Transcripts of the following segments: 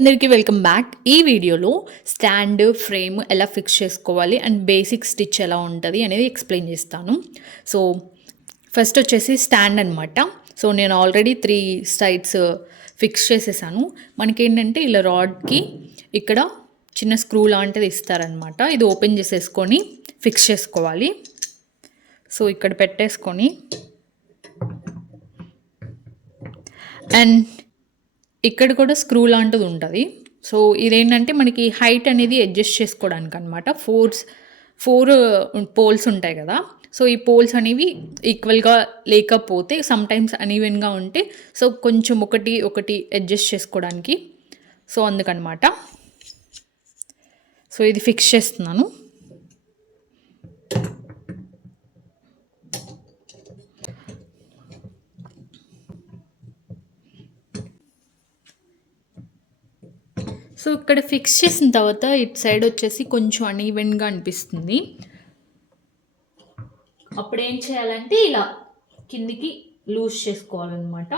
అందరికీ welcome back. ఈ వీడియోలో స్టాండ్, ఫ్రేమ్ ఎలా ఫిక్స్ చేసుకోవాలి అండ్ బేసిక్ స్టిచ్ ఎలా ఉంటుంది అనేది ఎక్స్ప్లెయిన్ చేస్తాను. సో ఫస్ట్ వచ్చేసి స్టాండ్ అనమాట. సో నేను ఆల్రెడీ 3 సైడ్స్ ఫిక్స్ చేసేసాను. మనకేంటంటే ఇలా రాడ్కి ఇక్కడ చిన్న స్క్రూ లాంటిది ఇస్తారనమాట. ఇది ఓపెన్ చేసేసుకొని ఫిక్స్ చేసుకోవాలి. సో ఇక్కడ పెట్టేసుకొని అండ్ ఇక్కడ కూడా స్క్రూ లాంటిది ఉంటుంది. సో ఇదేంటంటే మనకి హైట్ అనేది అడ్జస్ట్ చేసుకోవడానికి అనమాట. ఫోర్ పోల్స్ ఉంటాయి కదా. సో ఈ పోల్స్ అనేవి ఈక్వల్గా లేకపోతే సమ్టైమ్స్ అన్ఈవెన్గా ఉంటే సో కొంచెం ఒకటి అడ్జస్ట్ చేసుకోవడానికి. సో అందుకనమాట. సో ఇది ఫిక్స్ చేస్తున్నాను. సో ఇక్కడ ఫిక్స్ చేసిన తర్వాత ఇటు సైడ్ వచ్చేసి కొంచెం అన్ఈవెన్గా అనిపిస్తుంది. అప్పుడు ఏం చేయాలంటే ఇలా కిందికి లూజ్ చేసుకోవాలన్నమాట.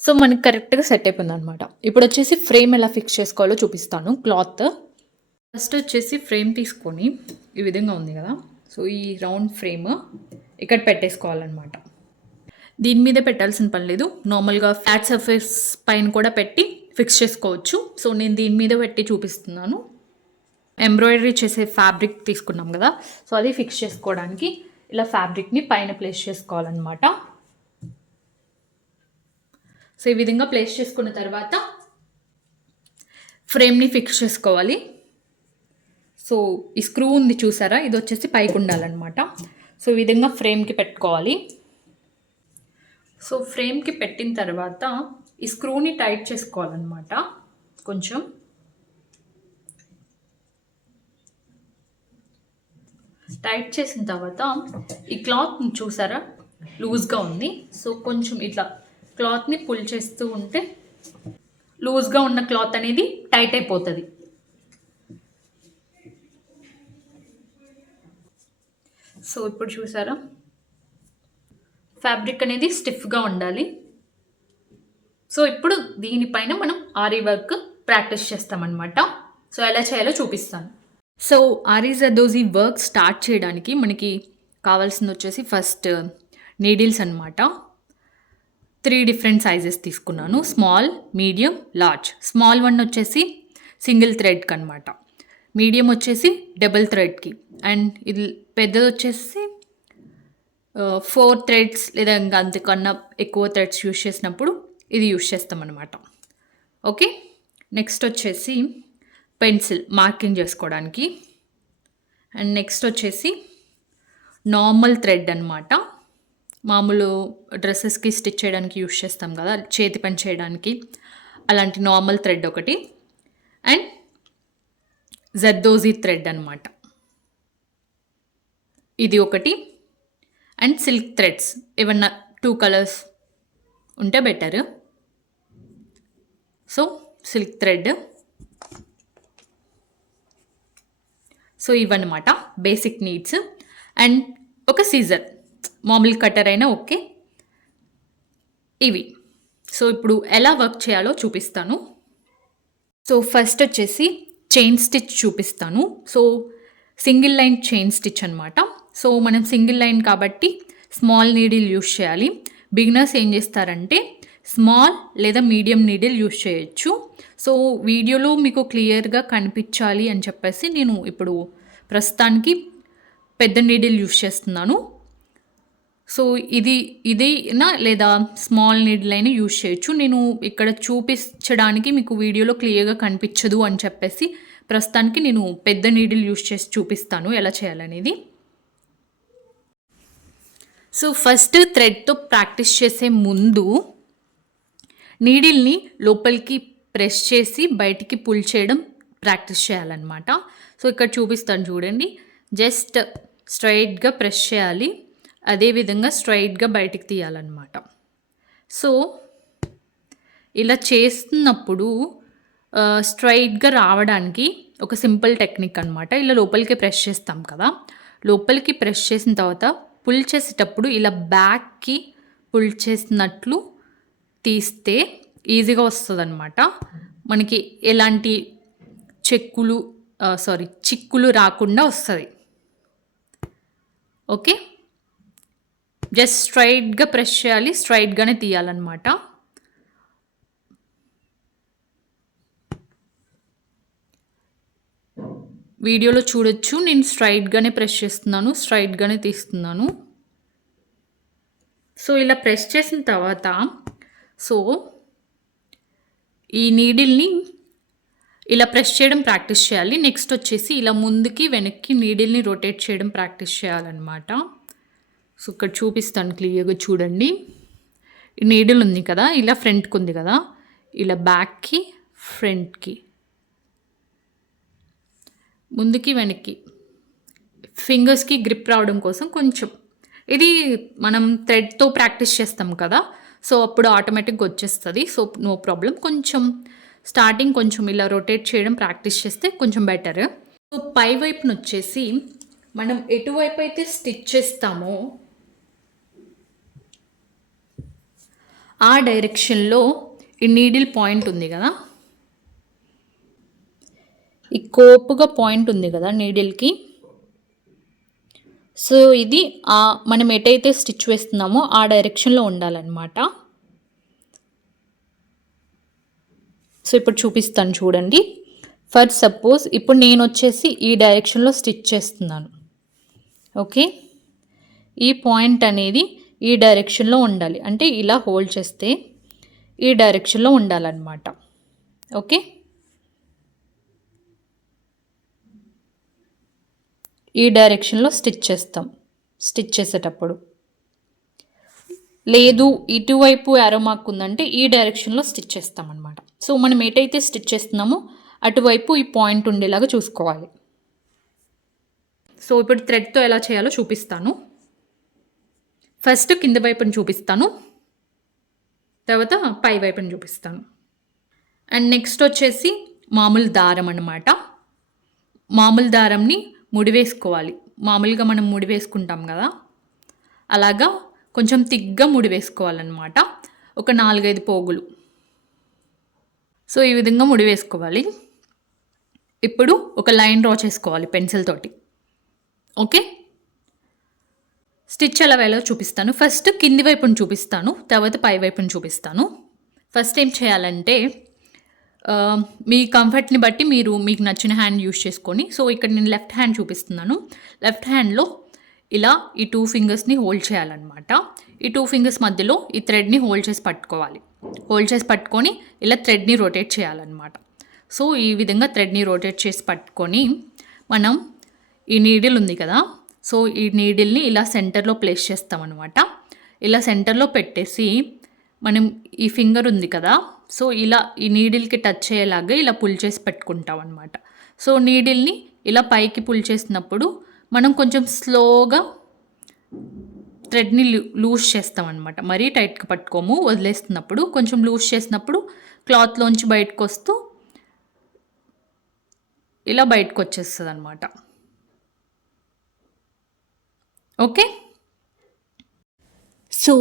సో మనకి కరెక్ట్గా సెట్ అయిపోయింది అనమాట. ఇప్పుడు వచ్చేసి ఫ్రేమ్ ఎలా ఫిక్స్ చేసుకోవాలో చూపిస్తాను. క్లాత్ ఫస్ట్ వచ్చేసి ఫ్రేమ్ తీసుకొని ఈ విధంగా ఉంది కదా. సో ఈ రౌండ్ ఫ్రేమ్ ఇక్కడ పెట్టేసుకోవాలన్నమాట. దీని మీద పెట్టాల్సిన పని లేదు. నార్మల్గా ఫ్లాట్ సర్ఫేస్ పైన కూడా పెట్టి ఫిక్స్ చేసుకోవచ్చు. సో నేను దీని మీద పెట్టి చూపిస్తున్నాను. ఎంబ్రాయిడరీ చేసే ఫ్యాబ్రిక్ తీసుకున్నాం కదా. సో అది ఫిక్స్ చేసుకోవడానికి ఇలా ఫ్యాబ్రిక్ని పైన ప్లేస్ చేసుకోవాలన్నమాట. సో ఈ విధంగా ప్లేస్ చేసుకున్న తర్వాత ఫ్రేమ్ని ఫిక్స్ చేసుకోవాలి. సో ఈ స్క్రూ ఉంది చూసారా, ఇది వచ్చేసి పైకి ఉండాలన్నమాట. సో ఈ విధంగా ఫ్రేమ్కి పెట్టుకోవాలి. సో ఫ్రేమ్కి పెట్టిన తర్వాత ఈ స్క్రూని టైట్ చేసుకోవాలన్నమాట. కొంచెం టైట్ చేసిన తర్వాత ఈ క్లాత్ చూసారా లూజ్గా ఉంది. సో కొంచెం ఇట్లా క్లాత్ని పుల్ చేస్తూ ఉంటే లూజ్గా ఉన్న క్లాత్ అనేది టైట్ అయిపోతుంది. సో ఇప్పుడు చూసారా ఫ్యాబ్రిక్ అనేది స్టిఫ్గా ఉండాలి. సో ఇప్పుడు దీనిపైన మనం ఆరీ వర్క్ ప్రాక్టీస్ చేస్తామన్నమాట. సో ఎలా చేయాలో చూపిస్తాను. So ary zardozi work start చేయడానికి మనకి కావాల్సింది వచ్చేసి ఫస్ట్ నీడిల్స్ అనమాట. 3 డిఫరెంట్ సైజెస్ తీసుకున్నాను. Small, medium, large. Small one వచ్చేసి సింగిల్ థ్రెడ్కి అనమాట. మీడియం వచ్చేసి డబుల్ థ్రెడ్కి. అండ్ ఇది పెద్దది వచ్చేసి 4 థ్రెడ్స్ లేదా ఇంకా అంతకన్నా ఎక్కువ థ్రెడ్స్ యూస్ చేసినప్పుడు ఇది యూస్ చేస్తామన్నమాట. ఓకే, నెక్స్ట్ వచ్చేసి పెన్సిల్ మార్కింగ్ చేసుకోవడానికి. అండ్ నెక్స్ట్ వచ్చేసి నార్మల్ థ్రెడ్ అనమాట. మామూలు డ్రెస్సెస్కి స్టిచ్ చేయడానికి యూస్ చేస్తాం కదా, చేతి పని చేయడానికి, అలాంటి నార్మల్ థ్రెడ్ ఒకటి. అండ్ జర్దోజీ థ్రెడ్ అనమాట, ఇది ఒకటి. అండ్ సిల్క్ థ్రెడ్స్ ఏమన్నా 2 కలర్స్ ఉంటే better. So silk thread. So ఇవన్నమాట బేసిక్ నీడ్స్. అండ్ ఒక సీజర్, మామూలు కటర్ అయినా ఓకే. ఇవి. సో ఇప్పుడు ఎలా వర్క్ చేయాలో చూపిస్తాను. సో ఫస్ట్ వచ్చేసి చైన్ స్టిచ్ చూపిస్తాను. So single line chain stitch అనమాట. సో మనం సింగిల్ లైన్ కాబట్టి స్మాల్ నీడిల్ యూస్ చేయాలి. బిగినర్స్ ఏం చేస్తారంటే స్మాల్ లేదా మీడియం నీడిల్ యూస్ చేయొచ్చు. సో వీడియోలో మీకు క్లియర్గా కనిపించాలి అని చెప్పేసి నేను ఇప్పుడు ప్రస్తుతానికి పెద్ద నీడిల్ యూస్ చేస్తున్నాను. సో ఇదేనా లేదా స్మాల్ నీడిల్ అయినా యూస్ చేయొచ్చు. నేను ఇక్కడ చూపించడానికి మీకు వీడియోలో క్లియర్గా కనిపించదు అని చెప్పేసి ప్రస్తుతానికి నేను పెద్ద నీడిల్ యూస్ చేసి చూపిస్తాను ఎలా చేయాలనేది. సో ఫస్ట్ థ్రెడ్తో ప్రాక్టీస్ చేసే ముందు నీడిల్ని లోపలికి ప్రెస్ చేసి బయటికి పుల్ చేయడం ప్రాక్టీస్ చేయాలన్నమాట. సో ఇక్కడ చూపిస్తాను చూడండి. జస్ట్ స్ట్రైట్గా ప్రెస్ చేయాలి, అదేవిధంగా స్ట్రైట్గా బయటికి తీయాలన్నమాట. సో ఇలా చేస్తున్నప్పుడు స్ట్రైట్గా రావడానికి ఒక సింపుల్ టెక్నిక్ అనమాట. ఇలా లోపలికి ప్రెస్ చేస్తాం కదా, లోపలికి ప్రెస్ చేసిన తర్వాత పుల్ చేసేటప్పుడు ఇలా బ్యాక్కి పుల్ చేసినట్లు తీస్తే ఈజీగా వస్తుందన్నమాట. మనకి ఎలాంటి చిక్కులు రాకుండా వస్తుంది. ఓకే, జస్ట్ స్ట్రైట్గా ప్రెస్ చేయాలి, స్ట్రైట్గానే తీయాలన్నమాట. వీడియోలో చూడొచ్చు, నేను స్ట్రైట్గానే ప్రెస్ చేస్తున్నాను, స్ట్రైట్గానే తీస్తున్నాను. సో ఇలా ప్రెస్ చేసిన తర్వాత ఈ నీడిల్ని ఇలా ప్రెస్ చేయడం ప్రాక్టీస్ చేయాలి. నెక్స్ట్ వచ్చేసి ఇలా ముందుకి వెనక్కి నీడిల్ని రొటేట్ చేయడం ప్రాక్టీస్ చేయాలన్నమాట. సో ఇక్కడ చూపిస్తాను క్లియర్గా చూడండి. ఈ నీడిల్ ఉంది కదా, ఇలా ఫ్రంట్కి ఉంది కదా, ఇలా బ్యాక్కి ఫ్రంట్కి ముందుకి వెనక్కి ఫింగర్స్కి గ్రిప్ రావడం కోసం కొంచెం, ఇది మనం థ్రెడ్తో ప్రాక్టీస్ చేస్తాం కదా, సో అప్పుడు ఆటోమేటిక్గా వచ్చేస్తుంది. So no problem. కొంచెం స్టార్టింగ్ కొంచెం ఇలా రొటేట్ చేయడం ప్రాక్టీస్ చేస్తే కొంచెం బెటర్. సో పై వైపున వచ్చేసి మనం ఎటువైపు అయితే స్టిచ్ చేస్తామో ఆ డైరెక్షన్లో ఈ నీడిల్ పాయింట్ ఉంది కదా, ఈ కోపుగా పాయింట్ ఉంది కదా నీడిల్కి, సో ఇది మనం ఎటైతే స్టిచ్ వేస్తున్నామో ఆ డైరెక్షన్లో ఉండాలన్నమాట. సో ఇప్పుడు చూపిస్తాను చూడండి. ఫర్ సపోజ్ ఇప్పుడు నేను వచ్చేసి ఈ డైరెక్షన్లో స్టిచ్ చేస్తున్నాను. ఓకే, ఈ పాయింట్ అనేది ఈ డైరెక్షన్లో ఉండాలి, అంటే ఇలా హోల్డ్ చేస్తే ఈ డైరెక్షన్లో ఉండాలన్నమాట. ఓకే, ఈ డైరెక్షన్లో స్టిచ్ చేస్తాం. స్టిచ్ చేసేటప్పుడు లేదు ఇటువైపు యారో మార్క్ ఉందంటే ఈ డైరెక్షన్లో స్టిచ్ చేస్తాం అనమాట. సో మనం ఏటైతే స్టిచ్ చేస్తున్నామో అటువైపు ఈ పాయింట్ ఉండేలాగా చూసుకోవాలి. సో ఇప్పుడు థ్రెడ్తో ఎలా చేయాలో చూపిస్తాను. ఫస్ట్ కింద వైపుని చూపిస్తాను, తర్వాత పై వైపుని చూపిస్తాను. అండ్ నెక్స్ట్ వచ్చేసి మామూలు దారం అన్నమాట. మామూలు దారంని ముడివేసుకోవాలి. మామూలుగా మనం ముడి వేసుకుంటాం కదా, అలాగా కొంచెం తిగ్గా ముడి వేసుకోవాలన్నమాట. ఒక 4-5 పోగులు. సో ఈ విధంగా ముడి వేసుకోవాలి. ఇప్పుడు ఒక లైన్ డ్రా చేసుకోవాలి పెన్సిల్ తోటి. ఓకే, స్టిచ్ ఎలా వేయాలో చూపిస్తాను. ఫస్ట్ కింది వైపుని చూపిస్తాను, తర్వాత పై వైపుని చూపిస్తాను. ఫస్ట్ ఏం చేయాలంటే మీ కంఫర్ట్ని బట్టి మీకు నచ్చిన హ్యాండ్ యూస్ చేసుకొని, సో ఇక్కడ నేను లెఫ్ట్ హ్యాండ్ చూపిస్తున్నాను. లెఫ్ట్ హ్యాండ్లో ఇలా ఈ 2 ఫింగర్స్ని హోల్డ్ చేయాలన్నమాట. ఈ 2 ఫింగర్స్ మధ్యలో ఈ థ్రెడ్ని హోల్డ్ చేసి పట్టుకోవాలి. హోల్డ్ చేసి పట్టుకొని ఇలా థ్రెడ్ని రొటేట్ చేయాలన్నమాట. సో ఈ విధంగా థ్రెడ్ని రొటేట్ చేసి పట్టుకొని మనం ఈ నీడిల్ ఉంది కదా, సో ఈ నీడిల్ని ఇలా సెంటర్లో ప్లేస్ చేస్తామన్నమాట. ఇలా సెంటర్లో పెట్టేసి మనం ఈ ఫింగర్ ఉంది కదా, సో ఇలా ఈ నీడిల్కి టచ్ అయ్యేలాగా ఇలా పుల్ చేసి పెట్టుకుంటాం అనమాట. సో నీడిల్ని ఇలా పైకి పుల్ చేసినప్పుడు మనం కొంచెం స్లోగా థ్రెడ్ని లూజ్ చేస్తామన్నమాట. మరీ టైట్గా పట్టుకోము, వదిలేస్తున్నప్పుడు కొంచెం లూజ్ చేసినప్పుడు క్లాత్లోంచి బయటకు వస్తూ ఇలా బయటకు వచ్చేస్తుంది అనమాట. ఓకే, సో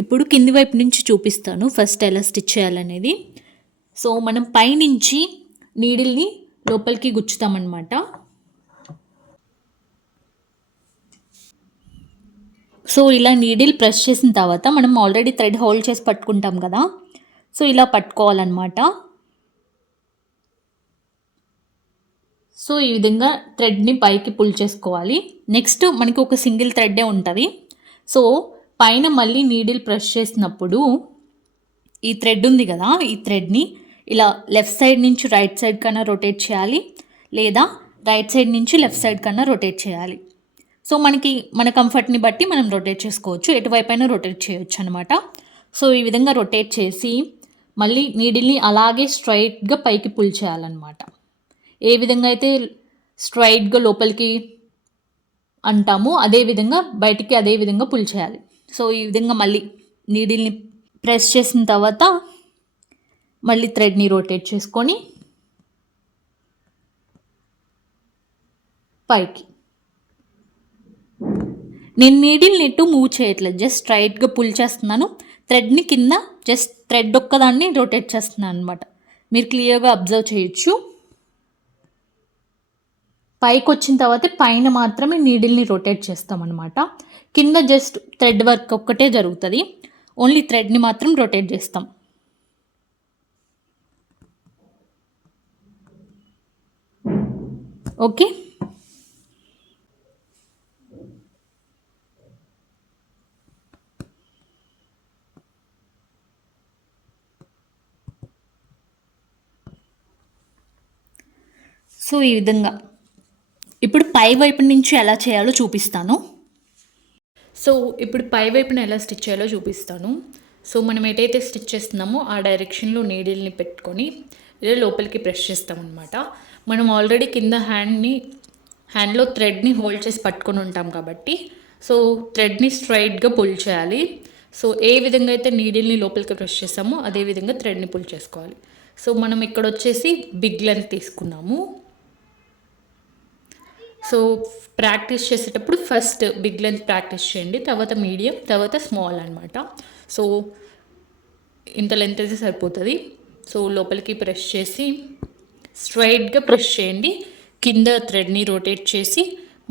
ఇప్పుడు కింది వైపు నుంచి చూపిస్తాను ఫస్ట్ ఎలా స్టిచ్ చేయాలనేది. సో మనం పైనుంచి నీడిల్ని లోపలికి గుచ్చుతామన్నమాట. సో ఇలా నీడిల్ ప్రెస్ చేసిన తర్వాత మనం ఆల్రెడీ థ్రెడ్ హోల్డ్ చేసి పట్టుకుంటాం కదా, సో ఇలా పట్టుకోవాలన్నమాట. సో ఈ విధంగా థ్రెడ్ని పైకి పుల్ చేసుకోవాలి. నెక్స్ట్ మనకి ఒక సింగిల్ థ్రెడ్డే ఉంటుంది. సో పైన మళ్ళీ నీడిల్ ప్రెస్ చేసినప్పుడు ఈ థ్రెడ్ ఉంది కదా, ఈ థ్రెడ్ని ఇలా లెఫ్ట్ సైడ్ నుంచి రైట్ సైడ్ కన్నా రొటేట్ చేయాలి, లేదా రైట్ సైడ్ నుంచి లెఫ్ట్ సైడ్ కన్నా రొటేట్ చేయాలి. సో మన కంఫర్ట్ని బట్టి మనం రొటేట్ చేసుకోవచ్చు, ఎటువైపు అయినా రొటేట్ చేయొచ్చు అనమాట. సో ఈ విధంగా రొటేట్ చేసి మళ్ళీ నీడిల్ని అలాగే స్ట్రైట్గా పైకి పుల్ చేయాలన్నమాట. ఏ విధంగా అయితే స్ట్రైట్గా లోపలికి అంటామో అదేవిధంగా బయటికి అదే విధంగా పుల్ చేయాలి. సో ఈ విధంగా మళ్ళీ నీడిల్ని ప్రెస్ చేసిన తర్వాత మళ్ళీ థ్రెడ్ని రొటేట్ చేసుకొని పైకి. నేను నీడిల్ని ఎటు మూవ్ చేయట్లేదు, జస్ట్ స్ట్రైట్గా పుల్ చేస్తున్నాను. థ్రెడ్ని కింద జస్ట్ థ్రెడ్ ఒక్కదాన్ని రొటేట్ చేస్తున్నాను అనమాట. మీరు క్లియర్గా అబ్జర్వ్ చేయొచ్చు. పైకి వచ్చిన తర్వాత పైన మాత్రమే నీడిల్ని రొటేట్ చేస్తామన్నమాట. కింద జస్ట్ థ్రెడ్ వర్క్ ఒక్కటే జరుగుతుంది, ఓన్లీ థ్రెడ్ని మాత్రం రొటేట్ చేస్తాం. ఓకే, సో ఈ విధంగా ఇప్పుడు పై వైపు నుంచి ఎలా చేయాలో చూపిస్తాను. సో ఇప్పుడు పై వైపున ఎలా స్టిచ్ చేయాలో చూపిస్తాను. సో మనం ఏదైతే స్టిచ్ చేస్తున్నామో ఆ డైరెక్షన్లో నీడిల్ని పెట్టుకొని ఇలా లోపలికి ప్రెస్ చేస్తామన్నమాట. మనం ఆల్రెడీ కింద హ్యాండ్లో థ్రెడ్ని హోల్డ్ చేసి పట్టుకొని ఉంటాం కాబట్టి సో థ్రెడ్ని స్ట్రైట్గా పుల్ చేయాలి. సో ఏ విధంగా అయితే నీడిల్ని లోపలికి ప్రెస్ చేస్తామో అదే విధంగా థ్రెడ్ని పుల్ చేసుకోవాలి. సో మనం ఇక్కడ వచ్చేసి బిగ్ లెంత్ తీసుకున్నాము. సో ప్రాక్టీస్ చేసేటప్పుడు ఫస్ట్ బిగ్ లెంత్ ప్రాక్టీస్ చేయండి, తర్వాత మీడియం, తర్వాత స్మాల్ అనమాట. సో ఇంత లెంత్ అయితే సరిపోతుంది. సో లోపలికి ప్రెస్ చేసి స్ట్రైట్గా ప్రెస్ చేయండి, కింద థ్రెడ్ని రొటేట్ చేసి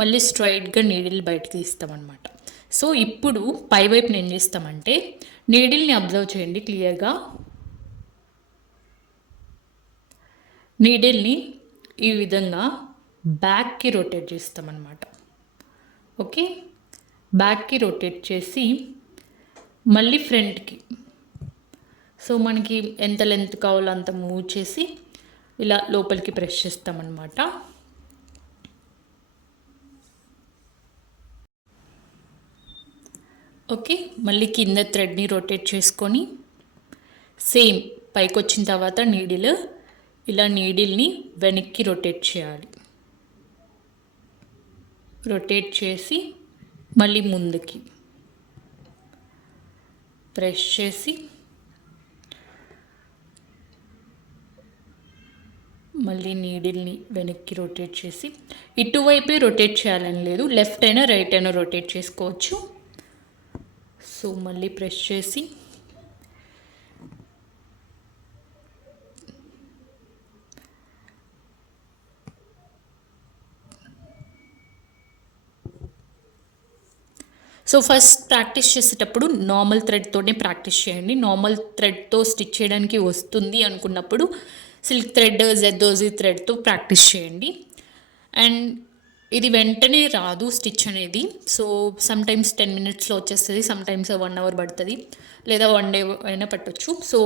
మళ్ళీ స్ట్రైట్గా నీడిల్ బయటకు తీస్తామన్నమాట. సో ఇప్పుడు పై వైపున ఏం చేస్తామంటే నీడిల్ని అబ్జర్వ్ చేయండి క్లియర్గా. నీడిల్ని ఈ విధంగా బ్యాక్కి రొటేట్ చేస్తామన్నమాట. ఓకే, బ్యాక్కి రొటేట్ చేసి మళ్ళీ ఫ్రంట్కి, సో మనకి ఎంత లెంత్ కావాలో అంత మూవ్ చేసి ఇలా లోపలికి ప్రెస్ చేస్తామన్నమాట. ఓకే, మళ్ళీ కింద థ్రెడ్ని రొటేట్ చేసుకొని సేమ్ పైకి వచ్చిన తర్వాత నీడిల్ని వెనక్కి రొటేట్ చేయాలి. రొటేట్ చేసి మళ్ళీ ముందుకి ప్రెస్ చేసి మళ్ళీ నీడిల్ని వెనక్కి రొటేట్ చేసి, ఇటువైపే రొటేట్ చేయాలని లేదు, లెఫ్ట్ అయినా రైట్ అయినా రొటేట్ చేసుకోవచ్చు. సో మళ్ళీ ప్రెస్ చేసి సో ఫస్ట్ ప్రాక్టీస్ చేసేటప్పుడు నార్మల్ థ్రెడ్తోనే ప్రాక్టీస్ చేయండి. నార్మల్ థ్రెడ్తో స్టిచ్ చేయడానికి వస్తుంది అనుకున్నప్పుడు సిల్క్ థ్రెడ్, జెర్దోజీ థ్రెడ్తో ప్రాక్టీస్ చేయండి. అండ్ ఇది వెంటనే రాదు స్టిచ్ అనేది. సో సమ్టైమ్స్ 10 minutesలో వచ్చేస్తుంది, సమ్టైమ్స్ 1 hour పడుతుంది, లేదా 1 day అయినా పట్టవచ్చు. So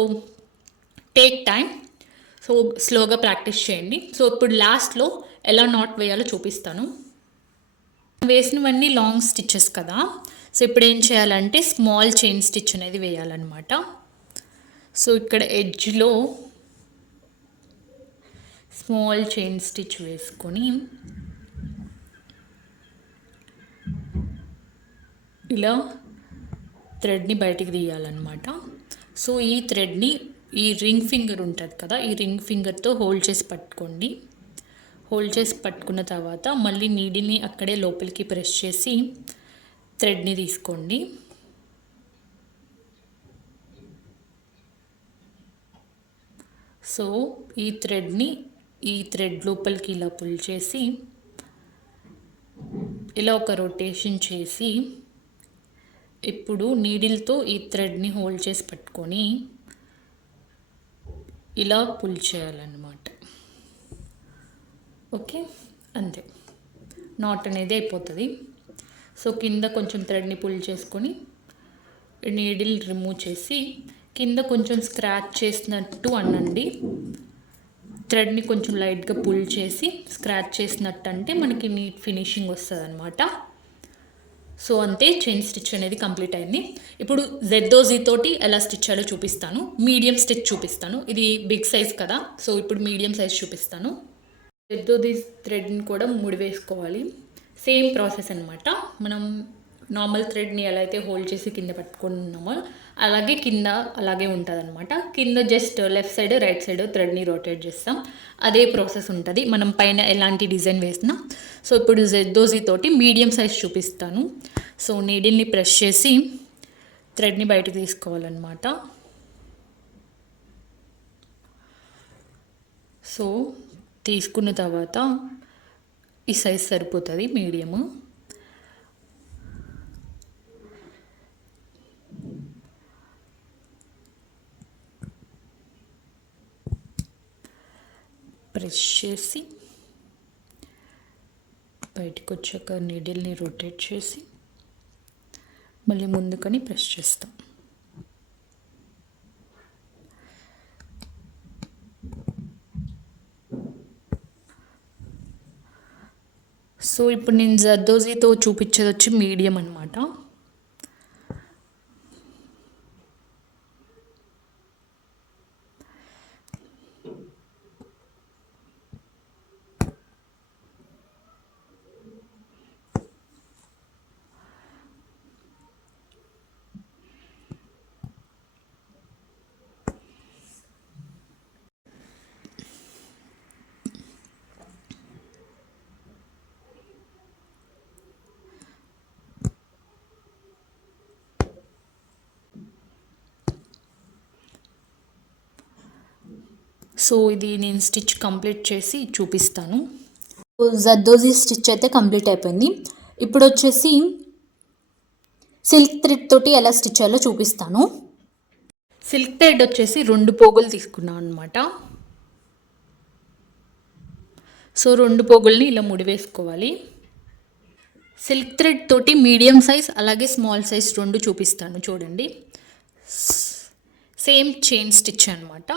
take time. సో స్లోగా ప్రాక్టీస్ చేయండి. సో ఇప్పుడు లాస్ట్లో ఎలా నాట్ వేయాలో చూపిస్తాను. వేసినవన్నీ లాంగ్ స్టిచ్చెస్ కదా, సో ఇప్పుడు ఏం చేయాలంటే స్మాల్ చైన్ స్టిచ్ అనేది వేయాలన్నమాట. సో ఇక్కడ ఎడ్జ్లో స్మాల్ చైన్ స్టిచ్ వేసుకొని ఇలా థ్రెడ్ని బయటికి తీయాలన్నమాట. సో ఈ థ్రెడ్ని ఈ రింగ్ ఫింగర్ ఉంటుంది కదా, ఈ రింగ్ ఫింగర్తో హోల్డ్ చేసి పట్టుకోండి. హోల్డ్ చేసి పట్టుకున్న తర్వాత మళ్ళీ నీడిల్ని అక్కడే లోపలికి ప్రెస్ చేసి థ్రెడ్ని తీసుకోండి. సో ఈ థ్రెడ్ లోపలికి ఇలా పుల్ చేసి ఇలా ఒక రొటేషన్ చేసి ఇప్పుడు నీడిల్తో ఈ థ్రెడ్ని హోల్డ్ చేసి పట్టుకొని ఇలా పుల్ చేయాలన్నమాట. ఓకే, అంతే, నాట్ అనేది అయిపోతుంది. సో కింద కొంచెం థ్రెడ్ని పుల్ చేసుకొని నీడిల్ రిమూవ్ చేసి కింద కొంచెం స్క్రాచ్ చేసినట్టు అనండి. థ్రెడ్ని కొంచెం లైట్గా పుల్ చేసి స్క్రాచ్ చేసినట్టు అంటే మనకి నీట్ ఫినిషింగ్ వస్తుంది అనమాట. సో అంతే, చైన్ స్టిచ్ అనేది కంప్లీట్ అయింది. ఇప్పుడు జెర్దోజీ తోటి ఎలా స్టిచ్ చేయాలో చూపిస్తాను. మీడియం స్టిచ్ చూపిస్తాను, ఇది బిగ్ సైజ్ కదా, సో ఇప్పుడు మీడియం సైజ్ చూపిస్తాను. జెర్దోజీ థ్రెడ్ని కూడా ముడి వేసుకోవాలి. సేమ్ ప్రాసెస్ అనమాట. మనం నార్మల్ థ్రెడ్ని ఎలా అయితే హోల్డ్ చేసి కింద పట్టుకున్నామో అలాగే కింద అలాగే ఉంటుంది అనమాట. కింద just left side right side థ్రెడ్ని రొటేట్ చేస్తాం. అదే ప్రాసెస్ ఉంటుంది మనం పైన ఎలాంటి డిజైన్ వేసినా. సో ఇప్పుడు జర్దోజీ తోటి మీడియం సైజ్ చూపిస్తాను. సో నీడిల్ని ప్రెస్ చేసి థ్రెడ్ని బయటకు తీసుకోవాలన్నమాట. సో తీసుకున్న తర్వాత ఈ సైజ్ సరిపోతుంది మీడియము. ప్రెస్ చేసి బయటకు వచ్చాక నీడిల్ని రొటేట్ చేసి మళ్ళీ ముందుకని ప్రెస్ చేస్తాం. సో ఇప్పుడు నేను జర్దోజీతో చూపించేది వచ్చి మీడియం అనమాట. సో ఇది నేను స్టిచ్ కంప్లీట్ చేసి చూపిస్తాను. జర్దోజీ స్టిచ్ అయితే కంప్లీట్ అయిపోయింది. ఇప్పుడు వచ్చేసి సిల్క్ థ్రెడ్ తోటి ఎలా స్టిచ్ చేయాలో చూపిస్తాను. సిల్క్ థ్రెడ్ వచ్చేసి 2 పోగులు తీసుకున్నాను అనమాట. సో 2 పోగుల్ని ఇలా ముడి వేసుకోవాలి. సిల్క్ థ్రెడ్ తోటి మీడియం సైజ్ అలాగే స్మాల్ సైజ్ 2 చూపిస్తాను చూడండి. సేమ్ చైన్ స్టిచ్ అనమాట.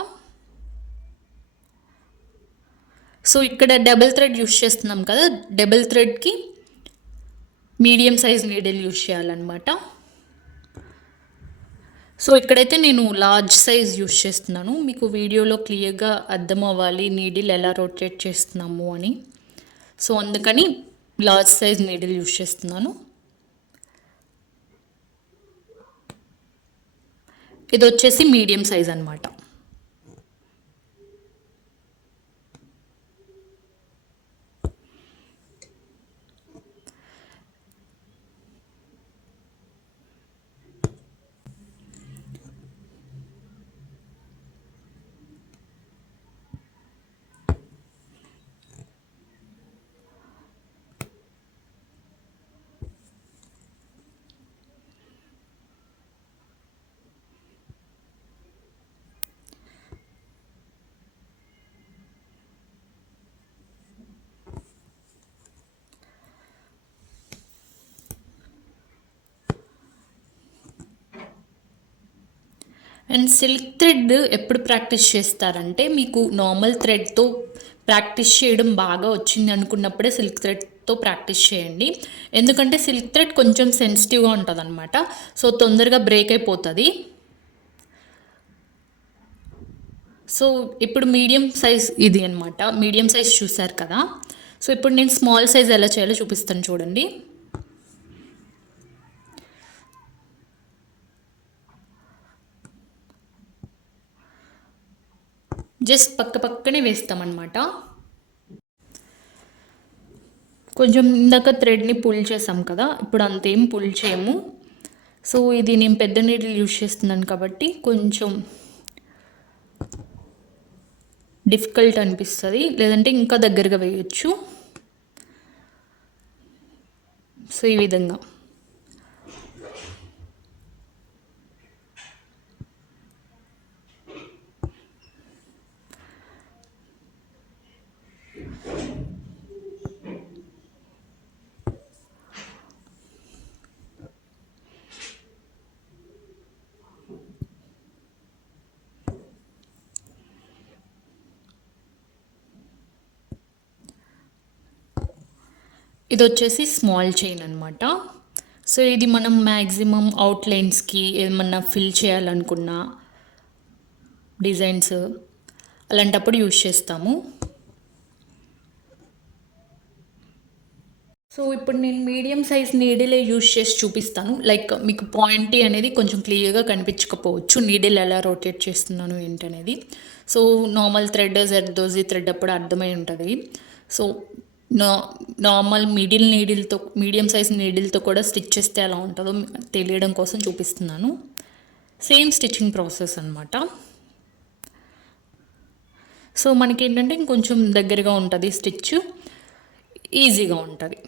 సో ఇక్కడ డబుల్ థ్రెడ్ యూస్ చేస్తున్నాం కదా, డబుల్ థ్రెడ్కి మీడియం సైజ్ నీడిల్ యూస్ చేయాలన్నమాట. సో ఇక్కడైతే నేను లార్జ్ సైజ్ యూస్ చేస్తున్నాను. మీకు వీడియోలో క్లియర్గా అర్థం అవ్వాలి నీడిల్ ఎలా రొటేట్ చేస్తున్నాము అని. సో అందుకని లార్జ్ సైజ్ నీడిల్ యూస్ చేస్తున్నాను. ఇది వచ్చేసి మీడియం సైజ్ అనమాట. అండ్ సిల్క్ థ్రెడ్ ఎప్పుడు ప్రాక్టీస్ చేస్తారంటే మీకు నార్మల్ థ్రెడ్తో ప్రాక్టీస్ చేయడం బాగా వచ్చింది అనుకున్నప్పుడే సిల్క్ థ్రెడ్తో ప్రాక్టీస్ చేయండి. ఎందుకంటే సిల్క్ థ్రెడ్ కొంచెం సెన్సిటివ్గా ఉంటుంది అనమాట. సో తొందరగా బ్రేక్ అయిపోతుంది. సో ఇప్పుడు మీడియం సైజ్ ఇది అనమాట. మీడియం సైజ్ చూసారు కదా. సో ఇప్పుడు నేను స్మాల్ సైజ్ ఎలా చేయాలో చూపిస్తాను చూడండి. జస్ట్ పక్కనే వేస్తామన్నమాట. కొంచెం ఇందాక థ్రెడ్ని పుల్ చేసాం కదా, ఇప్పుడు అంతేం పుల్ చేయము. సో ఇది నేను పెద్ద నీడిల్ యూజ్ చేస్తున్నాను కాబట్టి కొంచెం డిఫికల్ట్ అనిపిస్తుంది, లేదంటే ఇంకా దగ్గరగా వేయచ్చు. సో ఈ విధంగా ఇది వచ్చేసి స్మాల్ చైన్ అనమాట. సో ఇది మనం మ్యాక్సిమం అవుట్లైన్స్కి ఏమన్నా ఫిల్ చేయాలనుకున్న డిజైన్స్ అలాంటప్పుడు యూజ్ చేస్తాము. సో ఇప్పుడు నేను మీడియం సైజ్ నీడిలే యూజ్ చేసి చూపిస్తాను. లైక్ మీకు పాయింటీ అనేది కొంచెం క్లియర్గా కనిపించకపోవచ్చు, నీడిల్ ఎలా రొటేట్ చేస్తున్నాను ఏంటనేది. So normal thread, zardozi thread అప్పుడు అర్థమై ఉంటుంది. సో నా నార్మల్ నీడిల్తో, మీడియం సైజ్ నీడిల్తో కూడా స్టిచ్ చేస్తే ఎలా ఉంటుందో తెలియడం కోసం చూపిస్తున్నాను. సేమ్ స్టిచ్చింగ్ ప్రాసెస్ అనమాట. సో మనకి ఏంటంటే ఇంకొంచెం దగ్గరగా ఉంటుంది, స్టిచ్ ఈజీగా ఉంటుంది.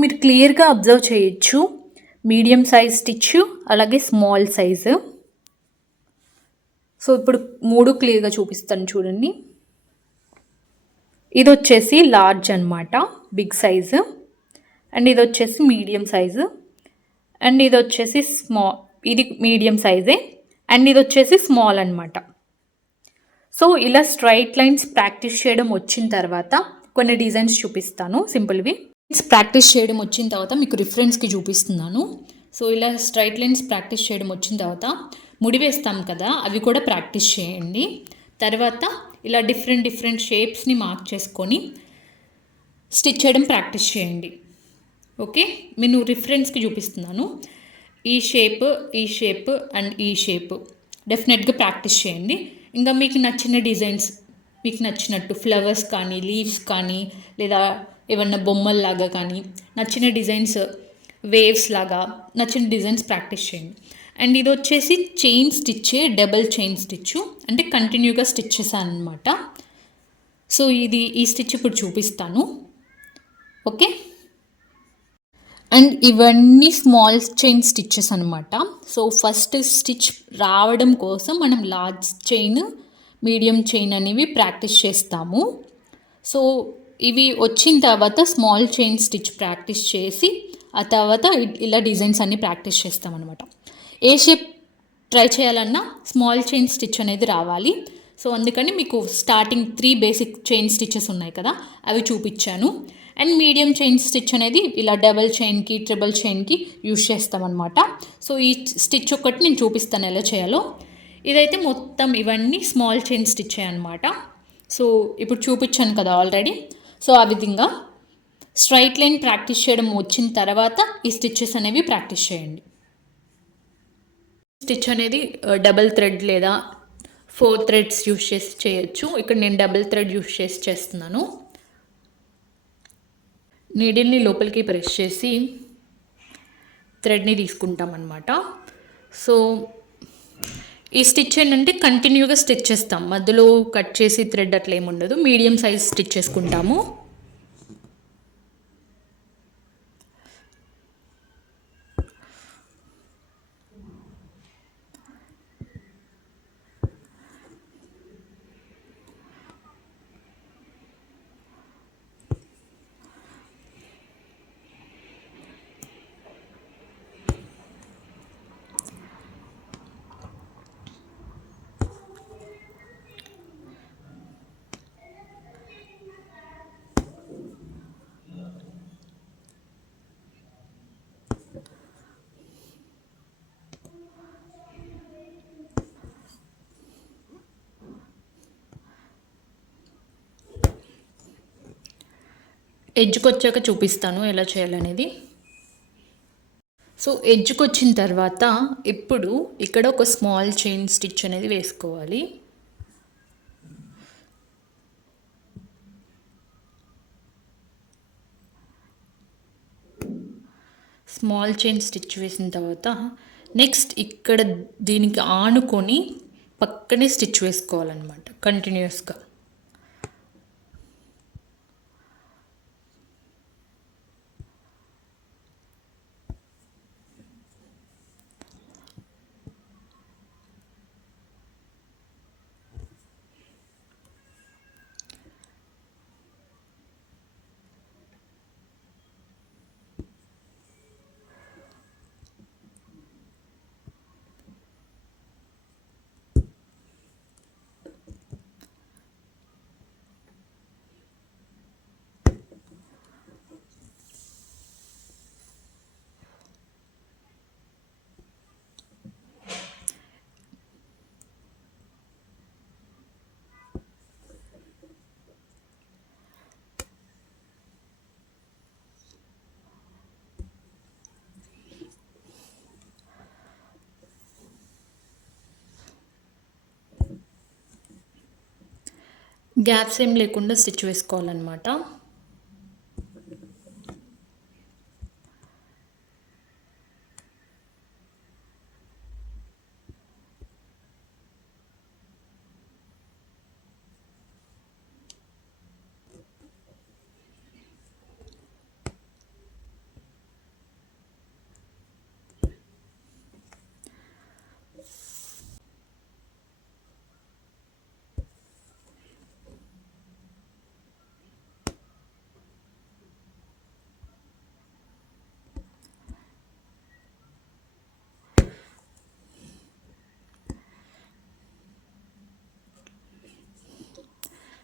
మీరు క్లియర్గా అబ్జర్వ్ చేయొచ్చు మీడియం సైజ్ స్టిచ్ అలాగే స్మాల్ సైజు. సో ఇప్పుడు 3 క్లియర్గా చూపిస్తాను చూడండి. ఇది వచ్చేసి లార్జ్ అనమాట, బిగ్ సైజు. అండ్ ఇది వచ్చేసి మీడియం సైజు. అండ్ ఇది వచ్చేసి ఇది మీడియం సైజే. అండ్ ఇది వచ్చేసి స్మాల్ అనమాట. సో ఇలా స్ట్రైట్ లైన్స్ ప్రాక్టీస్ చేయడం వచ్చిన తర్వాత కొన్ని డిజైన్స్ చూపిస్తాను సింపుల్వి. ప్రాక్టీస్ చేయడం వచ్చిన తర్వాత మీకు రిఫరెన్స్కి చూపిస్తున్నాను. సో ఇలా స్ట్రైట్ లైన్స్ ప్రాక్టీస్ చేయడం వచ్చిన తర్వాత ముడి వేస్తాం కదా, అవి కూడా ప్రాక్టీస్ చేయండి. తర్వాత ఇలా డిఫరెంట్ షేప్స్ని మార్క్ చేసుకొని స్టిచ్ చేయడం ప్రాక్టీస్ చేయండి. ఓకే, నేను రిఫరెన్స్కి చూపిస్తున్నాను. ఈ షేప్ అండ్ ఈ షేప్ డెఫినెట్గా ప్రాక్టీస్ చేయండి. ఇంకా మీకు నచ్చిన డిజైన్స్, మీకు నచ్చినట్టు ఫ్లవర్స్ కానీ, లీవ్స్ కానీ, లేదా ఏమన్నా బొమ్మల్లాగా కానీ, నచ్చిన డిజైన్స్, వేవ్స్ లాగా నచ్చిన డిజైన్స్ ప్రాక్టీస్ చేయండి. అండ్ ఇది వచ్చేసి chain stitch, double chain stitch, అంటే కంటిన్యూగా స్టిచ్ చేశాను అనమాట. సో ఈ స్టిచ్ ఇప్పుడు చూపిస్తాను. ఓకే, అండ్ ఇవన్నీ స్మాల్ చైన్ స్టిచ్చెస్ అనమాట. సో ఫస్ట్ స్టిచ్ రావడం కోసం మనం లార్జ్ చైన్, మీడియం చైన్ అనేవి ప్రాక్టీస్ చేస్తాము. సో ఇవి వచ్చిన తర్వాత స్మాల్ చైన్ స్టిచ్ ప్రాక్టీస్ చేసి ఆ తర్వాత ఇలా డిజైన్స్ అన్నీ ప్రాక్టీస్ చేస్తాం అనమాట. ఏ షేప్ ట్రై చేయాలన్నా స్మాల్ చైన్ స్టిచ్ అనేది రావాలి. సో అందుకని మీకు స్టార్టింగ్ 3 బేసిక్ చైన్ స్టిచెస్ ఉన్నాయి కదా, అవి చూపించాను. అండ్ మీడియం చైన్ స్టిచ్ అనేది ఇలా డబల్ చైన్కి, ట్రిపుల్ చైన్కి యూజ్ చేస్తామన్నమాట. సో ఈ స్టిచ్ ఒకటి నేను చూపిస్తాను ఎలా చేయాలో. ఇదైతే మొత్తం ఇవన్నీ స్మాల్ చైన్ స్టిచ్ అనమాట. సో ఇప్పుడు చూపించాను కదా ఆల్రెడీ. సో ఆ విధంగా స్ట్రైట్ లైన్ ప్రాక్టీస్ చేయడం వచ్చిన తర్వాత ఈ స్టిచ్చెస్ అనేవి ప్రాక్టీస్ చేయండి. స్టిచ్ అనేది డబల్ థ్రెడ్ లేదా 4 థ్రెడ్స్ యూజ్ చేసి చేయొచ్చు. ఇక్కడ నేను డబల్ థ్రెడ్ యూజ్ చేసి చేస్తున్నాను. నీడిల్ని లోపలికి ప్రెస్ చేసి థ్రెడ్ని తీసుకుంటాం అన్నమాట. సో ఈ స్టిచ్ ఏంటంటే కంటిన్యూగా స్టిచ్ చేస్తాం, మధ్యలో కట్ చేసి థ్రెడ్ అట్లా ఏమి ఉండదు. మీడియం సైజ్ స్టిచ్ చేసుకుంటాము. ఎడ్జ్కి వచ్చాక చూపిస్తాను ఎలా చేయాలనేది. సో ఎడ్జ్కి వచ్చిన తర్వాత ఇప్పుడు ఇక్కడ ఒక స్మాల్ చైన్ స్టిచ్ అనేది వేసుకోవాలి. స్మాల్ చైన్ స్టిచ్ వేసిన తర్వాత నెక్స్ట్ ఇక్కడ దీనికి ఆనుకొని పక్కనే స్టిచ్ వేసుకోవాలన్నమాట కంటిన్యూస్గా. గ్యాప్స్ ఏం లేకుండా స్టిచ్ వేసుకోవాలన్నమాట.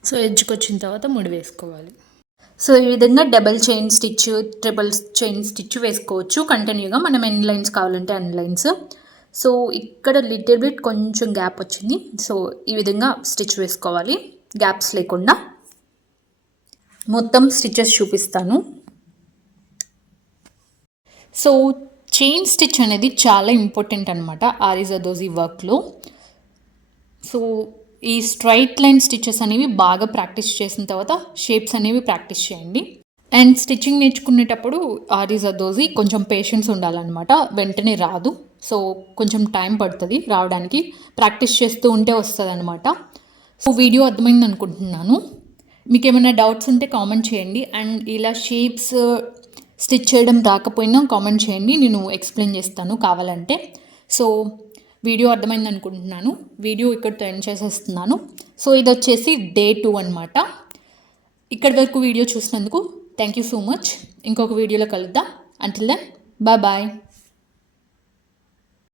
సో ఎడ్జ్కి వచ్చిన తర్వాత ముడి వేసుకోవాలి. సో ఈ విధంగా double chain stitch, triple chain stitch వేసుకోవచ్చు కంటిన్యూగా. మనం ఎన్ని లైన్స్ కావాలంటే అన్ని లైన్స్. సో ఇక్కడ లిటిల్ బిట్ కొంచెం గ్యాప్ వచ్చింది. సో ఈ విధంగా స్టిచ్ వేసుకోవాలి గ్యాప్స్ లేకుండా. మొత్తం స్టిచెస్ చూపిస్తాను. సో చైన్ స్టిచ్ అనేది చాలా ఇంపార్టెంట్ అనమాట ఆరి జర్దోజీ వర్క్లో. సో ఈ స్ట్రైట్ లైన్ స్టిచెస్ అనేవి బాగా ప్రాక్టీస్ చేసిన తర్వాత షేప్స్ అనేవి ప్రాక్టీస్ చేయండి. అండ్ స్టిచ్చింగ్ నేర్చుకునేటప్పుడు ఆరి జర్దోజీ కొంచెం పేషెన్స్ ఉండాలన్నమాట. వెంటనే రాదు. సో కొంచెం టైం పడుతుంది రావడానికి. ప్రాక్టీస్ చేస్తూ ఉంటే వస్తుంది అనమాట. సో వీడియో అర్థమైంది అనుకుంటున్నాను. మీకు ఏమైనా డౌట్స్ ఉంటే కామెంట్ చేయండి. అండ్ ఇలా షేప్స్ స్టిచ్ చేయడం రాకపోయినా కామెంట్ చేయండి, నేను ఎక్స్ప్లెయిన్ చేస్తాను కావాలంటే. సో వీడియో అర్థమైంది అనుకుంటున్నాను. వీడియో ఇక్కడితో ఎండ్ చేసేస్తున్నాను. సో ఇది వచ్చేసి డే 2 అనమాట. ఇక్కడి వరకు వీడియో చూసినందుకు థ్యాంక్ యూ సో మచ్. ఇంకొక వీడియోలో కలుద్దాం. Until then bye bye.